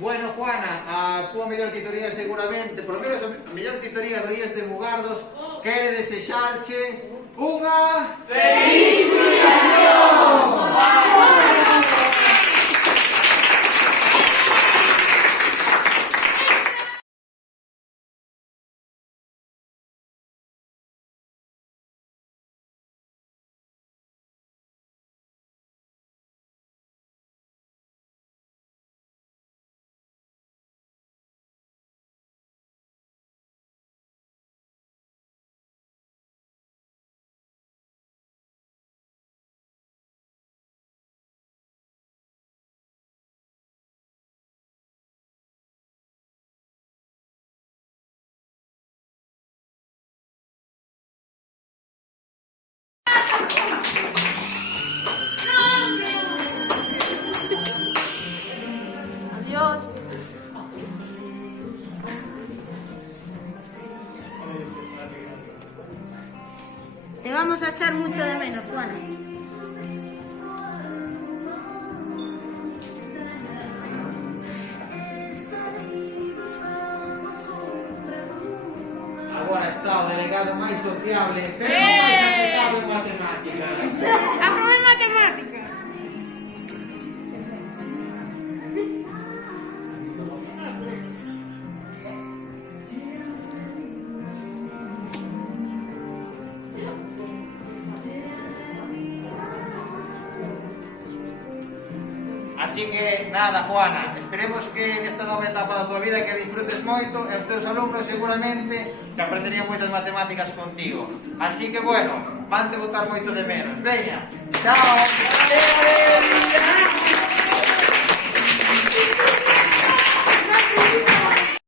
Bueno, Juana, a túa mellor titoría seguramente, por lo menos a mellor titoría do Días de Mugardos, quere desexarche unha... ¡Feliz jubilación! Adiós. Te vamos a echar mucho de menos, Juana. Agora está o delegado máis sociable, pero non máis aplicado en matemáticas. Aprobé matemáticas. Así que, nada, Juana, esperemos que nesta nova etapa da tua vida que disfrutes moito e os teus alumnos seguramente que aprenderían moitas matemáticas contigo. Así que, bueno, vante botar moito de menos. Veña, chao!